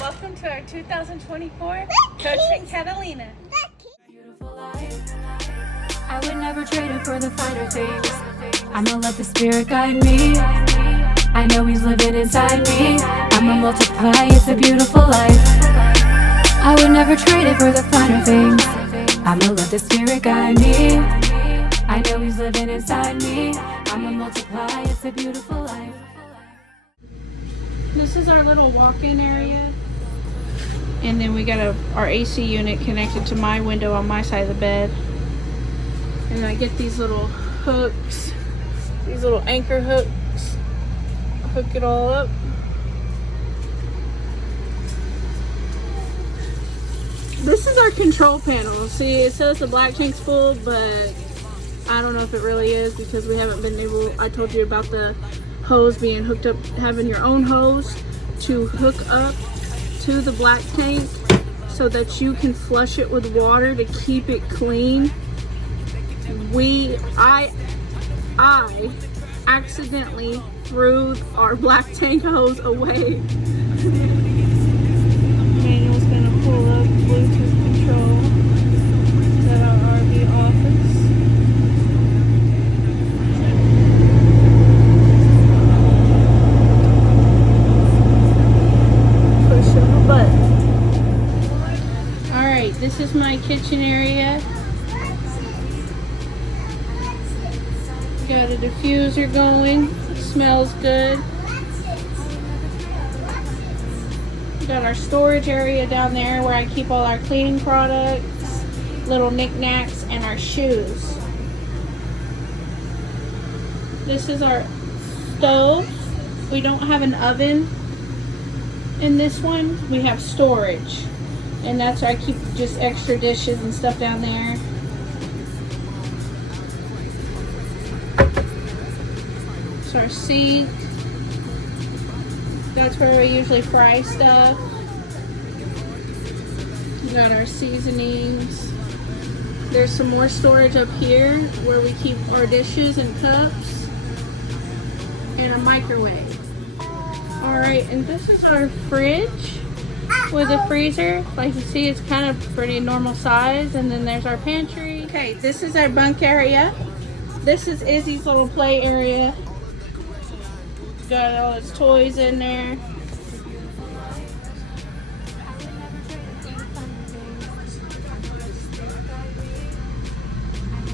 Welcome to our 2024 Coaching Catalina. I would never trade it for the finer things. I'ma let the spirit guide me. I know he's living inside me. I'ma multiply, it's a beautiful life. I would never trade it for the finer things. I'ma let the spirit guide me. I know he's living inside me. I'ma multiply, it's a beautiful life. This is our little walk-in area. And then we got our AC unit connected to my window on my side of the bed. And I get these little hooks, these little anchor hooks. Hook it all up. This is our control panel. See, it says the black tank's full, but I don't know if it really is because we haven't been able, I told you about the hose being hooked up, having your own hose to hook up to the black tank so that you can flush it with water to keep it clean. I accidentally threw our black tank hose away. Manuel's gonna pull up Bluetooth control at our RV office. Push on the button. Alright, this is my kitchen area. Got a diffuser going, smells good. Got our storage area down there where I keep all our cleaning products, little knickknacks, and our shoes. This is our stove. We don't have an oven in this one. We have storage. And that's where I keep just extra dishes and stuff down there. It's our sink. That's where we usually fry stuff. We got our seasonings. There's some more storage up here where we keep our dishes and cups. And a microwave. Alright, and this is our fridge with a freezer. Like you see, it's kind of pretty normal size. And then there's our pantry. Okay, this is our bunk area. This is Izzy's little play area. Got all its toys in there.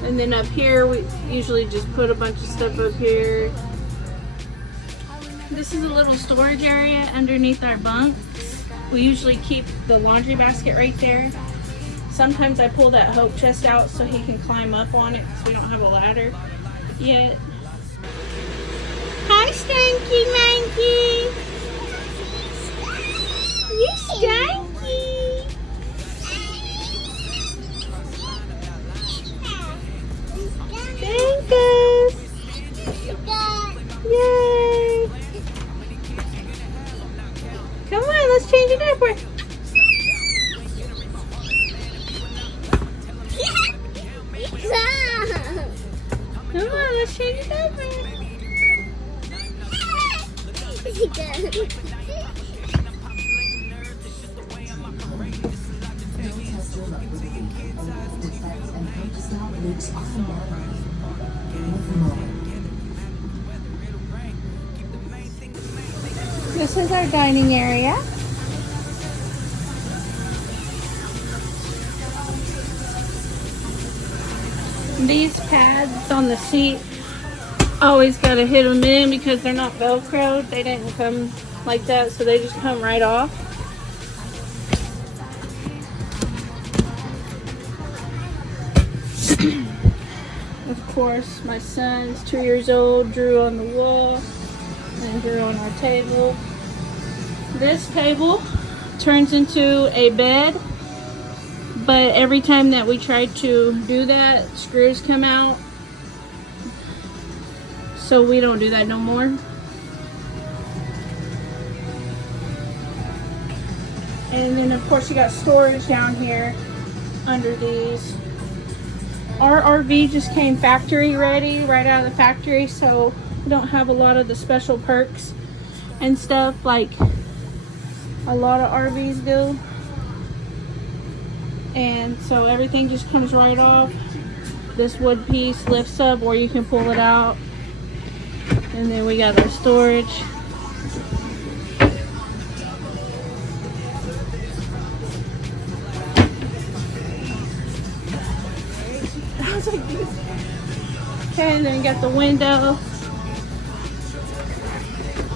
And then up here, we usually just put a bunch of stuff up here. This is a little storage area underneath our bunks. We usually keep the laundry basket right there. Sometimes I pull that Hope chest out so he can climb up on it because we don't have a ladder yet. Hi, Stanky Manky. You stanky. Thank us. Yay. Come on, let's change it up. Come on, let's change it up. This is our dining area. These pads on the seat, always got to hit them in because they're not Velcroed. They didn't come like that, so they just come right off. Of course, my son's 2 years old, drew on the wall and drew on our table. This table turns into a bed, but every time that we try to do that, screws come out. So we don't do that no more. And then of course you got storage down here under these. Our RV just came factory ready, right out of the factory, so we don't have a lot of the special perks and stuff like A lot of RVs do. And so everything just comes right off. This wood piece lifts up, or you can pull it out. And then we got our storage. Okay, and then you got the window.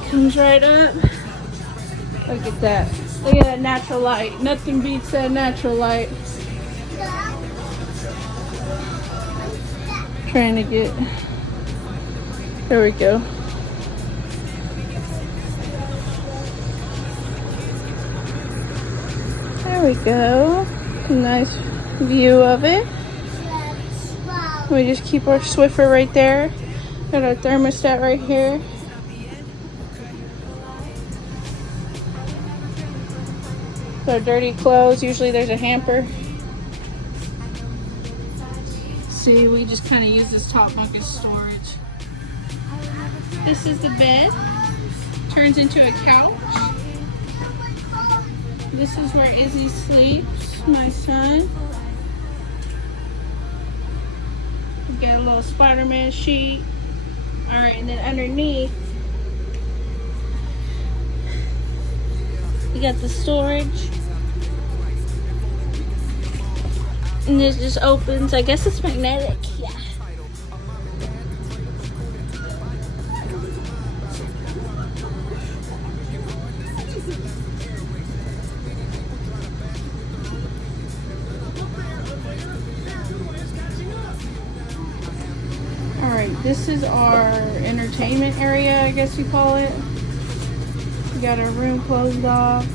Comes right up. Look at that. Look at that natural light. Nothing beats that natural light. Trying to get. There we go. There we go. Nice view of it. We just keep our Swiffer right there. Got our thermostat right here. Our dirty clothes. Usually there's a hamper. See, we just kind of use this top bunk as storage. This is the bed. Turns into a couch. This is where Izzy sleeps, my son. We've got a little Spider-Man sheet. Alright, and then underneath, we got the storage. And this just opens. I guess it's magnetic. Yeah. Alright, this is our entertainment area, I guess you call it. We got our room closed off.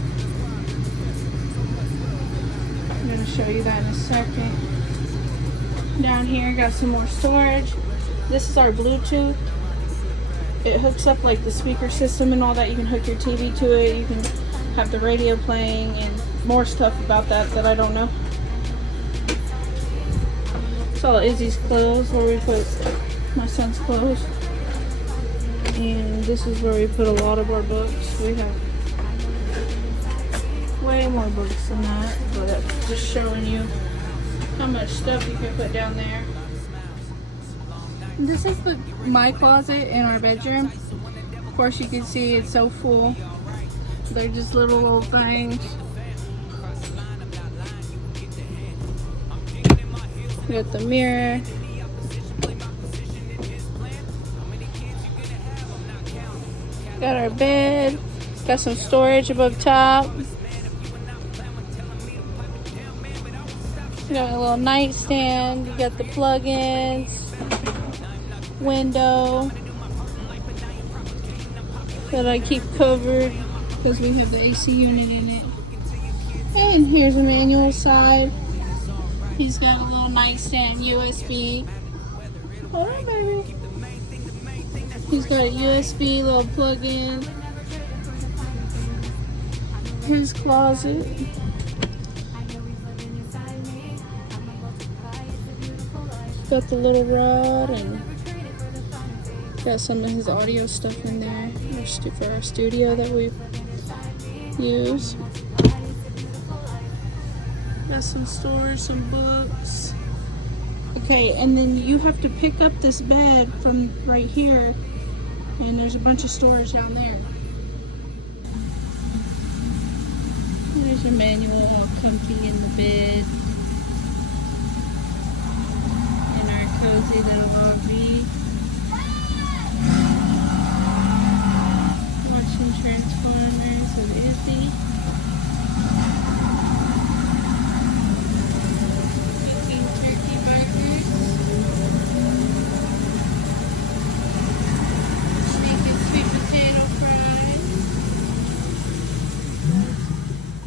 I'm going to show you that in a second. Down here, got some more storage. This is our Bluetooth. It hooks up like the speaker system and all that. You can hook your TV to it. You can have the radio playing and more stuff about that I don't know. It's all Izzy's clothes, where we put my son's clothes. And this is where we put a lot of our books. We have way more books than that, but that's just showing you how much stuff you can put down there. This is my closet in our bedroom. Of course, you can see it's so full. They're just little old things. We got the mirror. Got our bed. Got some storage above top. You got a little nightstand. You got the plug-ins, window that I keep covered because we have the AC unit in it. And here's a manual side. He's got a little nightstand, USB. Hold on, baby. He's got a USB little plug-in. His closet. Got the little rod and got some of his audio stuff in there for our studio that we use. Got some storage, some books. Okay, and then you have to pick up this bed from right here, and there's a bunch of storage down there. There's your manual, all comfy in the bed. Cozy little RV. Watching Transformers with Izzy. Cooking turkey burgers. Making sweet potato fries.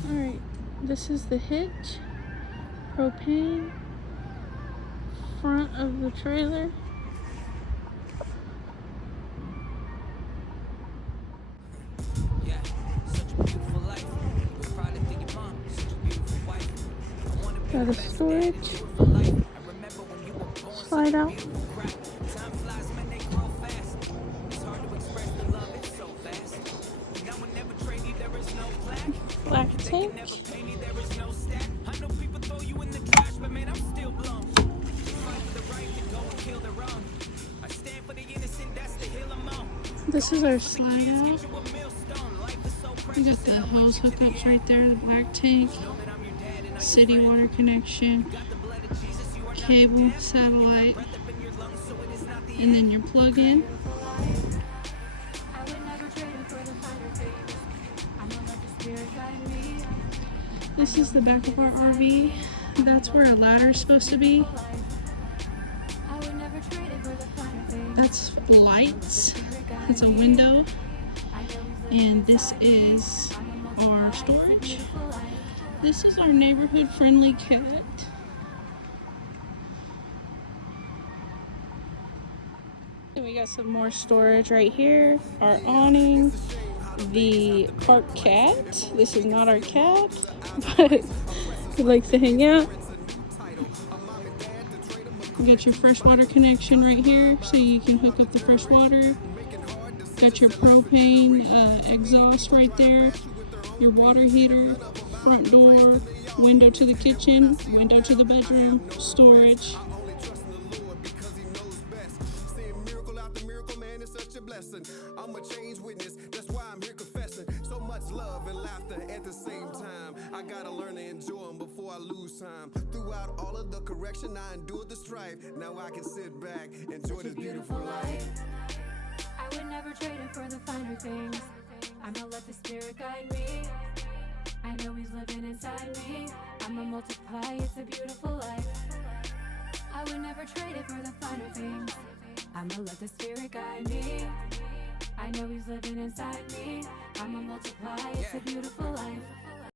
Alright, this is the hitch. Propane. Front of the trailer. Got a storage. Slide out. Black tank. This is our slide out. We got the hose hookups right there, the black tank, city water connection, cable, satellite, and then your plug-in. This is the back of our RV. That's where a ladder is supposed to be. That's lights. It's a window. And this is our storage. This is our neighborhood friendly cat. And we got some more storage right here. Our awning. The park cat. This is not our cat, but he likes to hang out. You got your freshwater connection right here, so you can hook up the fresh water. Got your propane exhaust right there. Your water heater, front door, window to the kitchen, window to the bedroom, storage. I'm a change witness, that's why I'm here confessing. So much love and laughter at the same time. I gotta learn to enjoy them before I lose time. Throughout all of the correction, I endured the strife. Now I can sit back, enjoy this beautiful life. I would never trade it for the finer things. I'ma let the spirit guide me. I know he's living inside me. I'ma multiply, it's a beautiful life. I would never trade it for the finer things. I'ma let the spirit guide me. I know he's living inside me. I'ma multiply, it's a beautiful life.